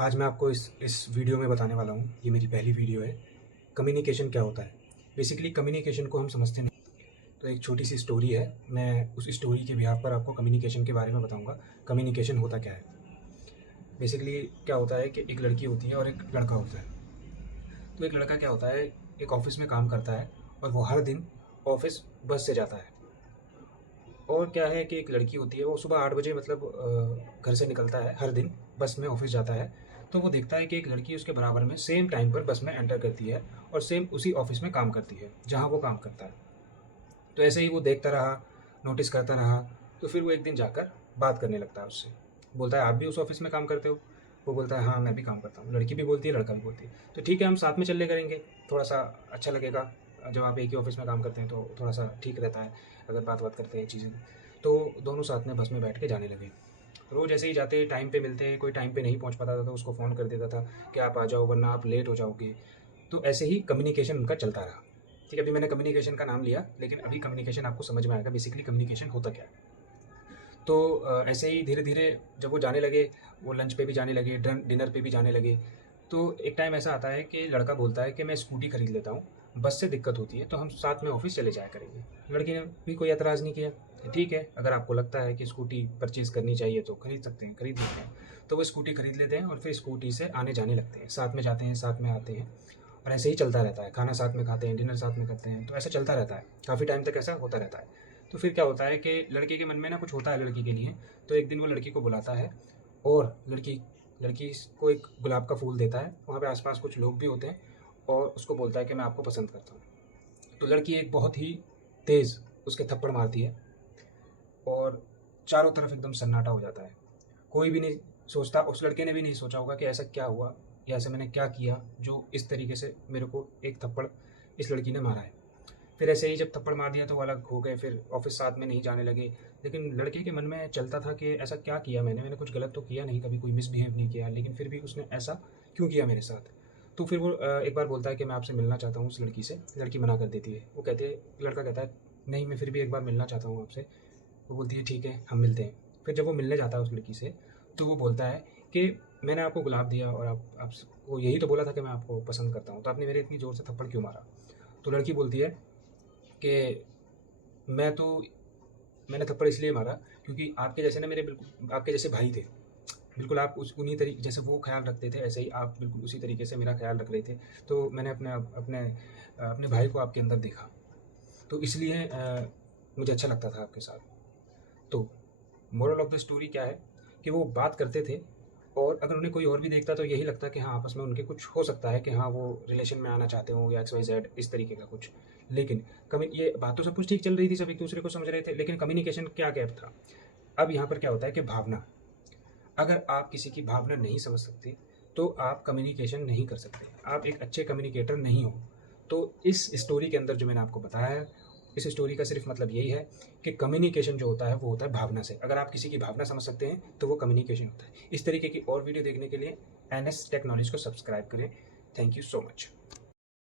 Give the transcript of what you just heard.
आज मैं आपको इस वीडियो में बताने वाला हूँ। ये मेरी पहली वीडियो है। कम्युनिकेशन क्या होता है। बेसिकली कम्युनिकेशन को हम समझते नहीं। तो एक छोटी सी स्टोरी है, मैं उस स्टोरी के बिहाफ पर आपको कम्युनिकेशन के बारे में बताऊँगा। कम्युनिकेशन होता क्या है। बेसिकली क्या होता है कि एक लड़की होती है और एक लड़का होता है। तो एक लड़का क्या होता है, एक ऑफिस में काम करता है और वो हर दिन ऑफिस बस से जाता है। और क्या है कि एक लड़की होती है, वो सुबह 8 बजे मतलब घर से निकलता है, हर दिन बस में ऑफिस जाता है। तो वो देखता है कि एक लड़की उसके बराबर में सेम टाइम पर बस में एंटर करती है और सेम उसी ऑफिस में काम करती है जहाँ वो काम करता है। तो ऐसे ही वो देखता रहा, नोटिस करता रहा। तो फिर वो एक दिन जाकर बात करने लगता है उससे। बोलता है, आप भी उस ऑफिस में काम करते हो? वो बोलता है, हाँ मैं भी काम करता हूँ। लड़की भी बोलती है, लड़का भी बोलती है। तो ठीक है, हम साथ में चल ले करेंगे, थोड़ा सा अच्छा लगेगा। जब आप एक ही ऑफिस में काम करते हैं तो थोड़ा सा ठीक रहता है अगर बात बात करते हैं चीज़ें। तो दोनों साथ में बस में बैठ के जाने लगे। रोज़ ऐसे ही जाते, टाइम पे मिलते, कोई टाइम पे नहीं पहुंच पाता था तो उसको फ़ोन कर देता था कि आप आ जाओ वरना आप लेट हो जाओगे। तो ऐसे ही कम्युनिकेशन उनका चलता रहा। ठीक है, अभी मैंने कम्युनिकेशन का नाम लिया, लेकिन अभी कम्युनिकेशन आपको समझ में आएगा बेसिकली कम्युनिकेशन होता क्या है। तो ऐसे ही धीरे धीरे जब वो जाने लगे, वो लंच पे भी जाने लगे, डिनर पे भी जाने लगे। तो एक टाइम ऐसा आता है कि लड़का बोलता है कि मैं स्कूटी खरीद लेता हूँ, बस से दिक्कत होती है तो हम साथ में ऑफिस चले जाया करेंगे। लड़की ने भी कोई एतराज़ नहीं किया। ठीक है, अगर आपको लगता है कि स्कूटी परचेज़ करनी चाहिए तो खरीद सकते हैं, खरीद लेते हैं। तो वो स्कूटी खरीद लेते हैं और फिर स्कूटी से आने जाने लगते हैं, साथ में जाते हैं, साथ में आते हैं। और ऐसे ही चलता रहता है, खाना साथ में खाते हैं, डिनर साथ में करते हैं। तो ऐसा चलता रहता है, काफ़ी टाइम तक ऐसा होता रहता है। तो फिर क्या होता है कि लड़के के मन में ना कुछ होता है लड़की के लिए। तो एक दिन वो लड़की को बुलाता है और लड़की लड़की को एक गुलाब का फूल देता है। वहाँ पे आसपास कुछ लोग भी होते हैं और उसको बोलता है कि मैं आपको पसंद करता हूँ। तो लड़की एक बहुत ही तेज़ उसके थप्पड़ मारती है और चारों तरफ एकदम सन्नाटा हो जाता है। कोई भी नहीं सोचता, उस लड़के ने भी नहीं सोचा होगा कि ऐसा क्या हुआ या ऐसा मैंने क्या किया जो इस तरीके से मेरे को एक थप्पड़ इस लड़की ने मारा है। फिर ऐसे ही जब थप्पड़ मार दिया तो वो अलग हो गए, फिर ऑफिस साथ में नहीं जाने लगे। लेकिन लड़के के मन में चलता था कि ऐसा क्या किया मैंने कुछ गलत तो किया नहीं, कभी कोई मिसबिहेव नहीं किया, लेकिन फिर भी उसने ऐसा क्यों किया मेरे साथ। तो फिर वो एक बार बोलता है कि मैं आपसे मिलना चाहता हूँ उस लड़की से। लड़की मना कर देती है। वो कहते लड़का कहता है, नहीं मैं फिर भी एक बार मिलना चाहता हूँ आपसे। वो बोलती है, ठीक है हम मिलते हैं। फिर जब वो मिलने जाता है उस लड़की से, तो वो बोलता है कि मैंने आपको गुलाब दिया और आपको यही तो बोला था कि मैं आपको पसंद करता हूँ, तो आपने मेरे इतनी ज़ोर से थप्पड़ क्यों मारा। तो लड़की बोलती है कि मैं तो मैंने थप्पड़ इसलिए मारा क्योंकि आपके जैसे ना मेरे बिल्कुल आपके जैसे भाई थे। बिल्कुल आप उस उन्हीं तरीके जैसे वो ख्याल रखते थे ऐसे ही आप बिल्कुल उसी तरीके से मेरा ख्याल रख रहे थे। तो मैंने अपने भाई को आपके अंदर देखा, तो इसलिए मुझे अच्छा लगता था आपके साथ। तो मोरल ऑफ द स्टोरी क्या है कि वो बात करते थे और अगर उन्हें कोई और भी देखता तो यही लगता कि हाँ आपस में उनके कुछ हो सकता है कि हाँ वो रिलेशन में आना चाहते हो या एक्स वाई जेड इस तरीके का कुछ। लेकिन कभी ये बात तो सब कुछ ठीक चल रही थी, सब एक दूसरे को समझ रहे थे, लेकिन कम्युनिकेशन क्या गैप था। अब यहाँ पर क्या होता है कि भावना, अगर आप किसी की भावना नहीं समझ सकते तो आप कम्युनिकेशन नहीं कर सकते, आप एक अच्छे कम्युनिकेटर नहीं हो। तो इस स्टोरी के अंदर जो मैंने आपको बताया है, इस स्टोरी का सिर्फ मतलब यही है कि कम्युनिकेशन जो होता है वो होता है भावना से। अगर आप किसी की भावना समझ सकते हैं तो वो कम्युनिकेशन होता है। इस तरीके की और वीडियो देखने के लिए NS टेक्नोलॉजी को सब्सक्राइब करें। Thank you so much.